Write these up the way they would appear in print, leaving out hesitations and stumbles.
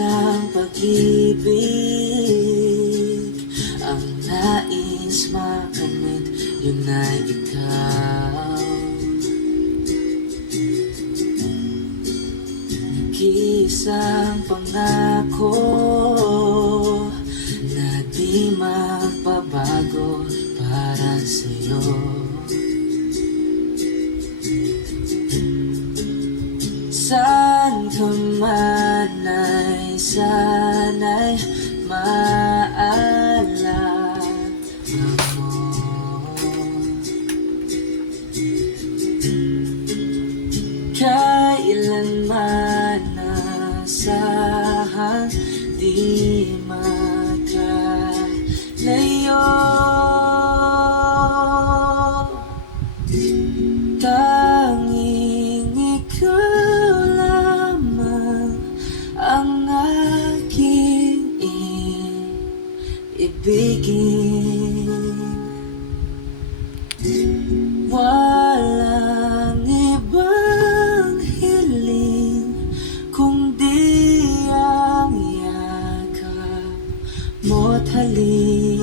Isang pag-ibig ang nais makamit, yun ay ikaw. Nag-iisang pangako na di magbabago para sa'yo. Saan ka man ay sana'y maalala mo. Kailanman nasahang di makalayo. Tanging ikaw lamang ang aking ibigin. Walang ibang hiling kundi ang yakap mo't halik.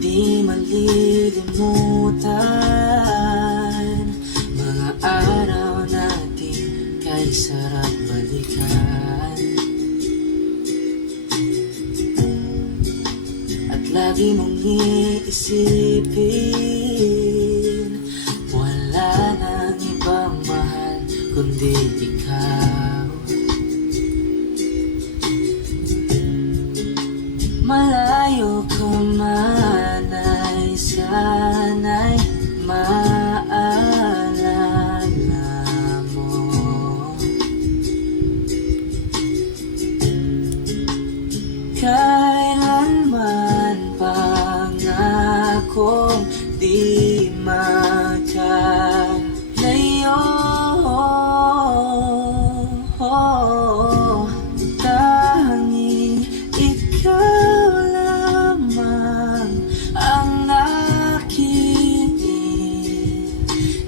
Di malilimutan mga araw natin kay sarap balikan. At lagi mong iisipin, wala nang ibang mahal kundi ikaw. Malayo ka man ay sana'y maalala mo. Kailanman pangakong di makalayo. Tanging ikaw lamang ang aking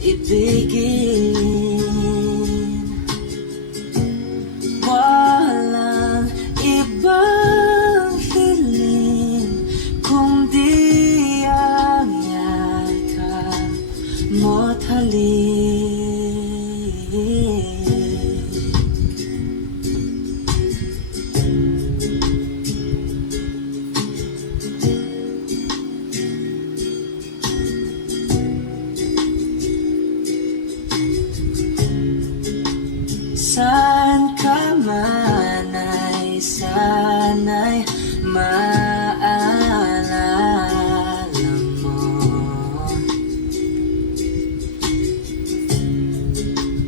ibigin. Walang ibang hiling kundi ang yakap mo't halik. Saan ka man ay sana'y maalala mo.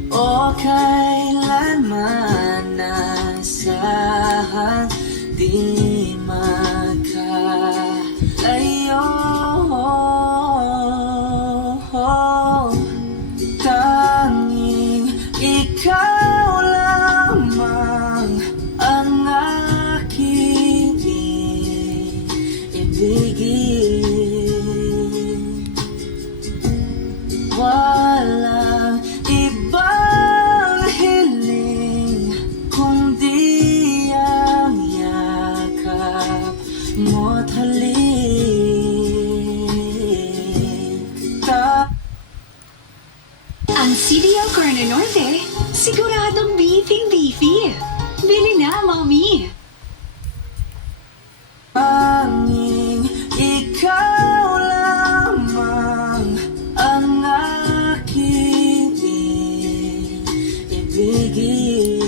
O kailanman nasahang di makalayo. Tanging ikaw lamang ang aking ibigin. Walang ibang hiling kundi ang yakap mo't halik. Ang CDL Corner Norte, siguradong beefing-beefy. Bili na, Mommy! Tanging ikaw lamang ang aking ibigin.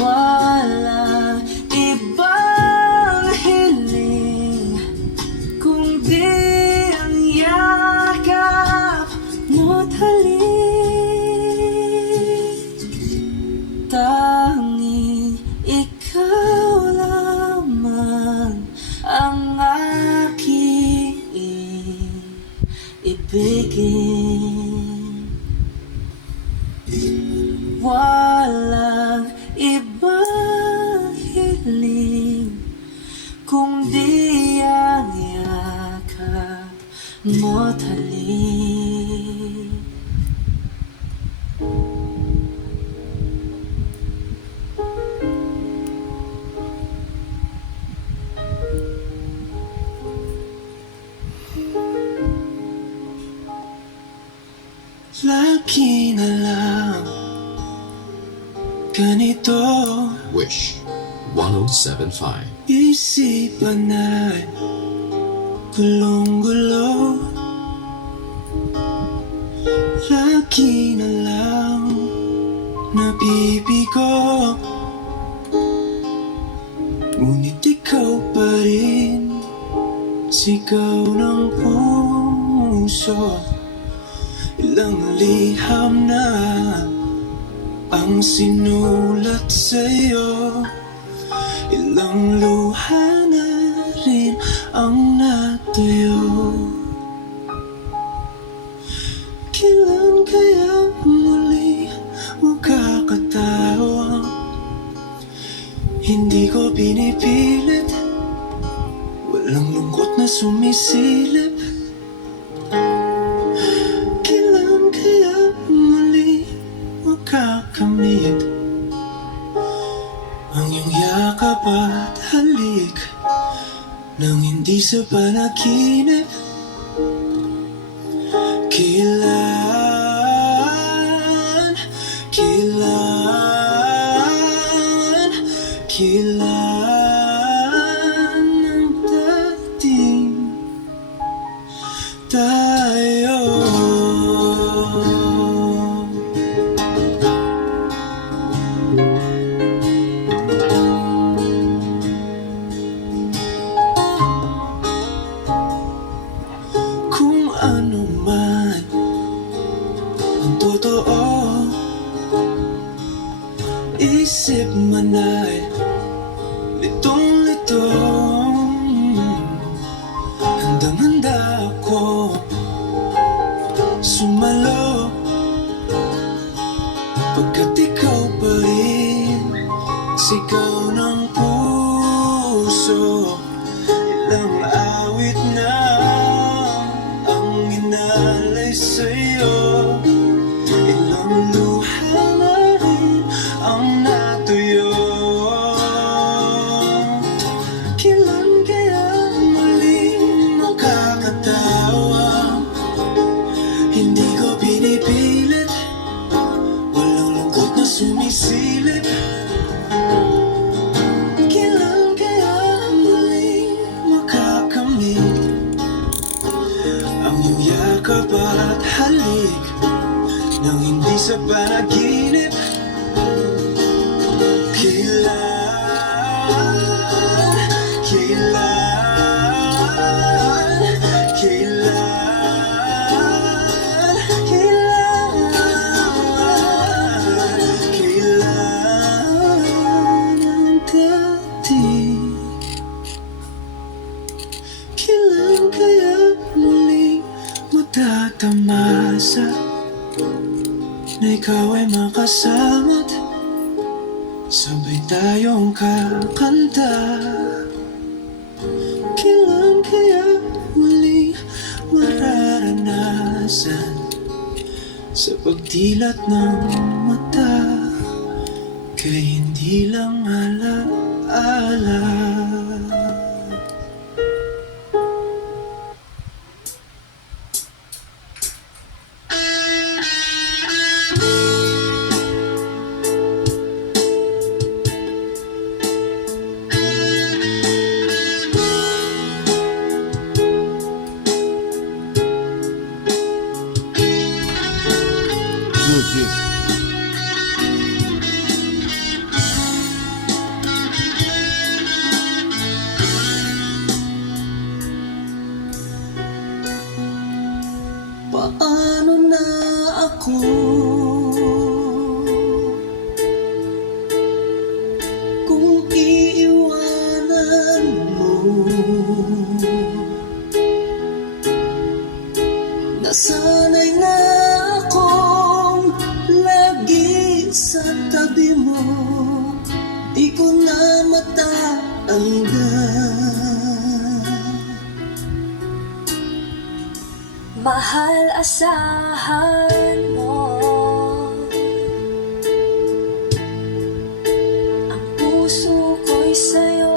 Walang ibang hiling kundi ang yakap mo't halik. Tanging ikaw lamang ang aking ibigin. kung di ang yakap mo't halik. Lagi na lang ganito Wish 1075. isipan ay gulong-gulo. Lagi na lang nabibigo, ngunit ikaw pa rin sigaw ng puso. Ilang liham na ang sinulat sa'yo, ilang luha na rin ang natuyo. Kailan kaya muli magkakatawa? Hindi ko pinipilit, walang lungkot na sumisilip. Kailan kaya muli magkakamit ang iyong yakap at halik nang hindi sa panaginip? Kailan, kailan, kailan ang dating tayo? Kung ano man ang totoo, isip man ay litong-litong. Handang-handa ako sumalo, pagkat ikaw pa rin sigaw ng puso. Ilang awit na ang inalay sa'yo, ilang luha na rin ang natuyo. Kailan kaya muling makakatawa? Hindi ko pinipilit, walang lungkot na sumisilip. Kailan kaya muling makakamit ang iyong yakap at halik nang hindi sa panaginip? Kailan, kailan, kailan, kailan ang dating? Kailan kaya muling matatamasa na ikaw ay makasama't sabay tayong kakanta? Kailan kaya muling mararanasan sa pagdilat ng mata kay hindi lang alaala? Paano na ako kung iiwanan mo? Nasanay na akong lagi sa tabi mo, di ko na matanggal. Mahal, asahan mo ang puso ko'y sa'yo.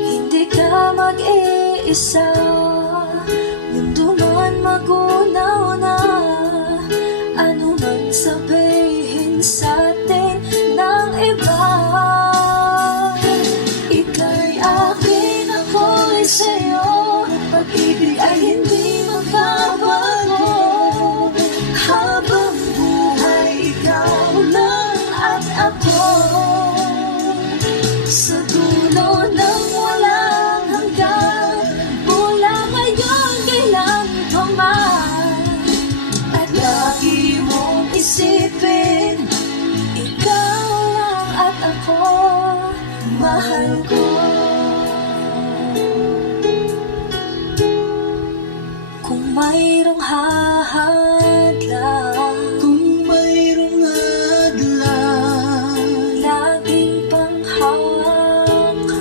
Hindi ka mag-iisa, mundo man magunaw na. Ano man sabihin sa'tin ng iba, ika'y akin, ako'y sa'yo. Pag-ibig ay hindi magbabago. Habang buhay, ikaw lang at ako. Sa dulo ng walang hanggan, mula ngayon kailan pa man. At lagi mong isipin, ikaw lang at ako, mahal ko. Kung mayroong hahadlang, Kung mayroong hadlang, laging panghawakan.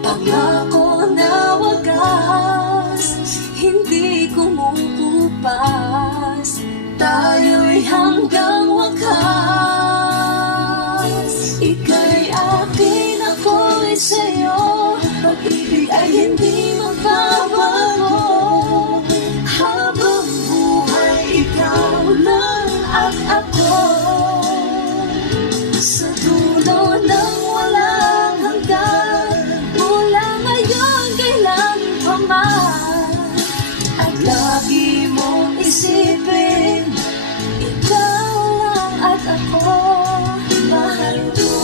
Pangako na wagas, hindi kumukupas. Tayo'y hanggang wakas. Ika'y akin, ako'y sa'yo. Pag-ibig ay hindi magbabago. Habang buhay, ikaw lang at ako. Sa dulo ng walang hanggan, mula ngayon kailan pa man. At lagi mong isipin, ikaw lang at ako, mahal ko.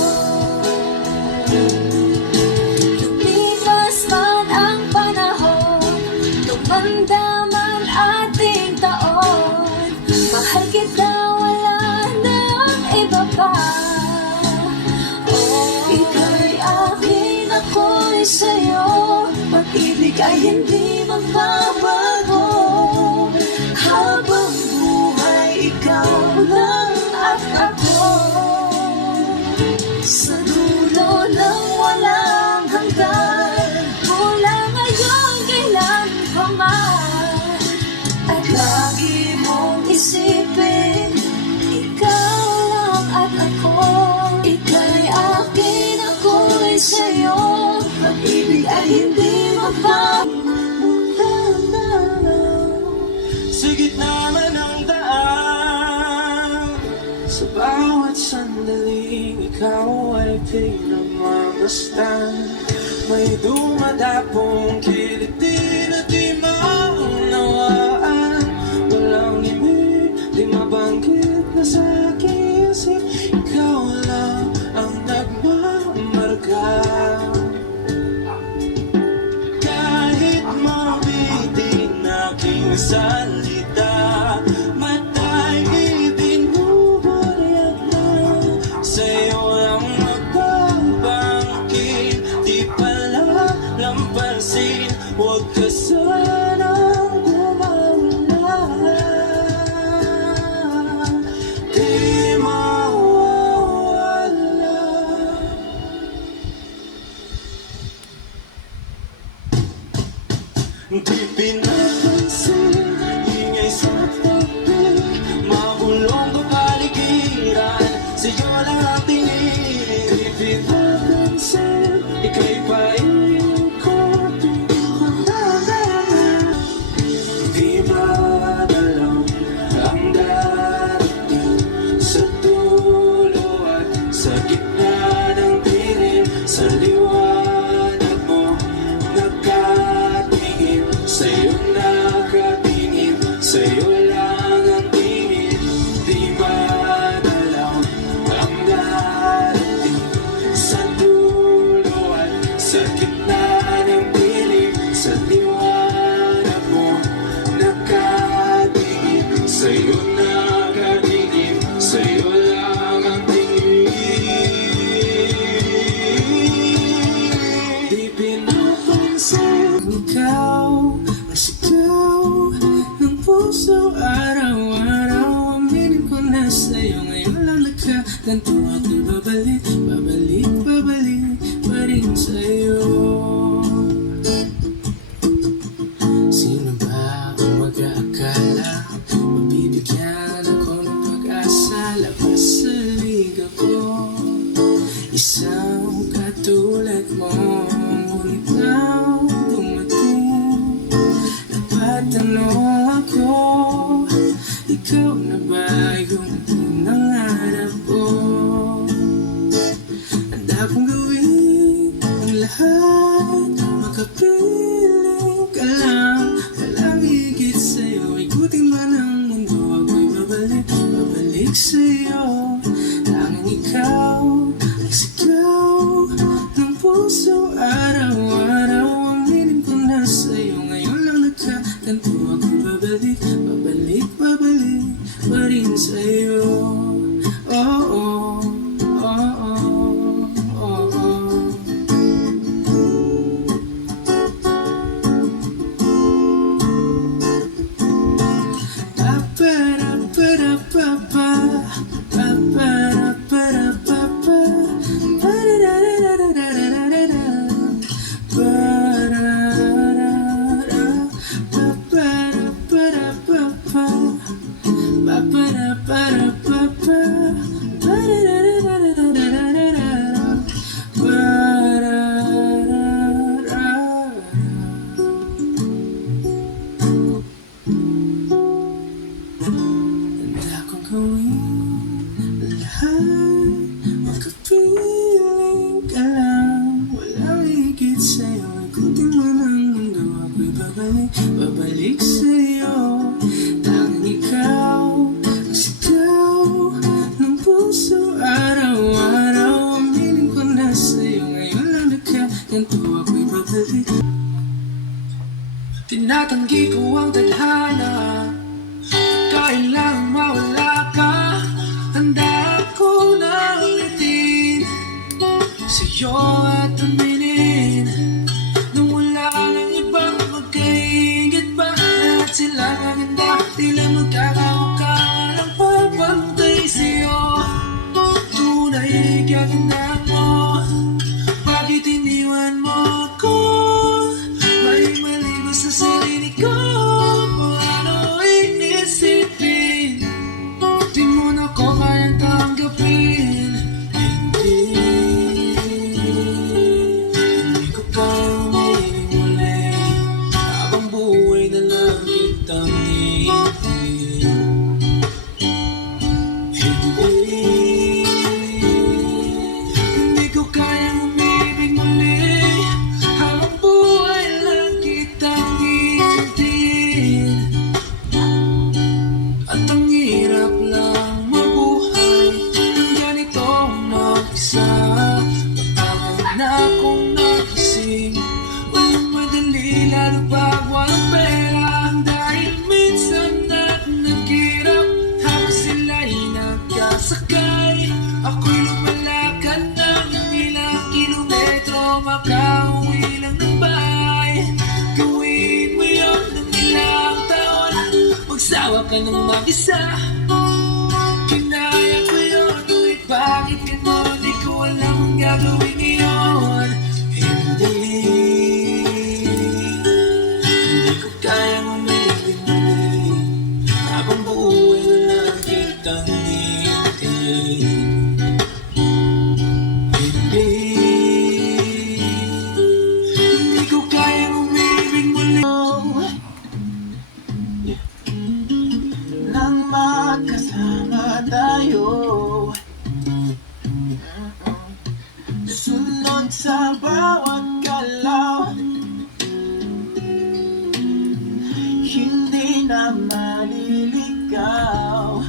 Lumipas man ang panahon, tumanda man ating taon, mahal kita, wala nang iba pa. Ika'y akin, ako'y sa'yo. Pag-ibig ay hindi magbabago. Habang buhay, ikaw lang at ako. Sa dulo ng walang hanggan, mula ngayon kailan pa man. At lagi mong isipin, ikaw lang at ako. Ika'y akin, ako'y sa'yo. Pag-ibig ay hindi magbabago. sa gitna man ng daan, sa bawat sandaling ikaw ay pinagmamasdan. May dumadapong kiliti na di maunawaan. Walang ibig, di mabanggit na sa aking isip. Ikaw lang ang nagmamarka. Kahit mabitin aking salita, mata'y ibinuburyag na. Sa'yo lang magbabangkit, di pala lampansin. Huwag ka sanang gumawala, di mawawala. Di pinapansin, ingay sa tabi, mabulong ka paligiran, sa'yo lang ang tingin. Di pinapansin, ika'y paikot, di madalaw ang darating sa dulo at sa gitna ng dilim. Sa liwanag mo nakatingin, sa'yo nakatingin, sa'yo lang ang tingin. Di madalaw ang darating sa dulo at sa gitna ng dilim. Sa liwanag mo nakatingin, sa'yo nakatingin, sa'yo lang ang tingin. Di pinapansin, ikaw ang sigaw ng puso araw-araw. Aminin ko na sa'yo ngayon lang nagkaganto at babalik, babalik, babalik pa rin sa'yo. Sino ba ang mag-aakala mabibigyan ako ng pag-asa? Labas sa liga ko, isang katulad mo, ngunit nang dumating, napatanong ako, ikaw na ba yung pinangarap ko? Handa kong gawin ang lahat, makapiling ka lang, walang higit sa'yo. Ikutin man ang mundo, ako'y babalik sa'yo. Tanging ikaw ang sigaw ng puso, araw-araw ang hiling ko na sa'yo. Ngayon lang nagkaganto, ako'y babalik pa rin sa'yo. Oh, oh, oh, oh, oh, oh. Pa-pa-ra-pa-ra-pa-pa, pa-pa-ra-pa-ra-pa-pa, pa-ra-ra-ra-ra-ra-ra-ra-ra, pa-ra-ra-ra, pa-pa-ra-pa-ra-pa-pa, pa-pa-ra-pa-ra-pa-pa, pa-ra-ra-ra-ra-ra-ra-ra-ra, pa-ra-ra-ra. Handa kong gawin lahat, makapiling ka lang, walang higit sa'yo. Ikutin mo ng mundo, ako'y babalik sa'yo. Tanging ikaw ang sigaw ng puso, araw-araw ang hiling ko na sa'yo. Ngayon lang nagkaganto, ako'y babalik. Tinatanggi ko ang tadhana, kailangang mawala ka. Handa ako na ulitin sa'yo at aminin na wala nang ibang magkaingat pa. At sila maganda, tila magkakawalang papantay sa'yo. Tunay kaganda mo, bakit iniwan mo ako? May mali ba sa sarili ko? Kung ano inisipin, di mo na ko kayang tanggapin. Hindi ko kayang umiling muli, habang buhay na lang kitang iibig. Hindi ko kayang umibig muli, habang buhay lang kitang iibig. At ang hirap lang mabuhay ng ganito mag-isa. Matagal na akong nagising, walang madali lalo pag walang pera. Dahil minsan naghirap habang sila'y nagkasakay. Ako'y lumalakad ng ilang kilometro, makauwi lang ng bahay. Gawin mo yun ng ilang taon, magsawa ka ng mag-isa. Kinaya ko yun, ngunit bakit ganon? Di ko alam ang gagawin ngayon. Hindi ko kayang umibig muli, habang buhay na lang kitang iibig. Hindi ko kayang umibig muli. Nang magkasama tayo, sunod sa bawat galaw, hindi na maliligaw.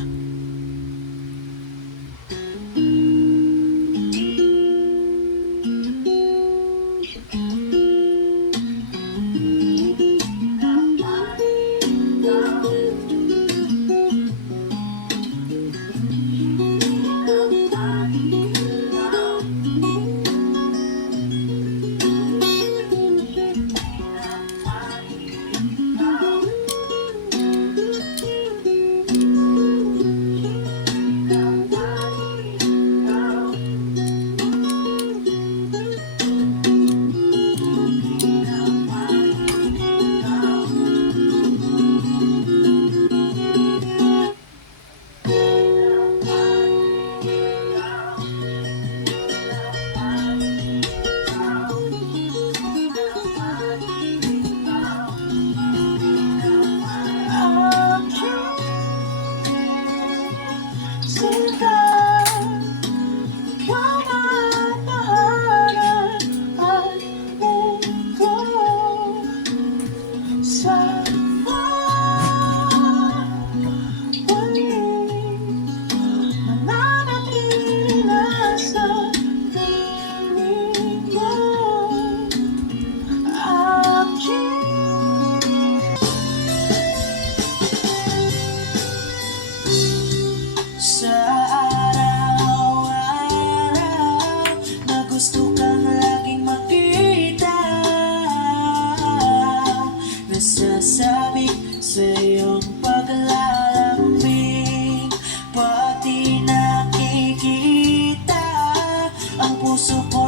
puso ko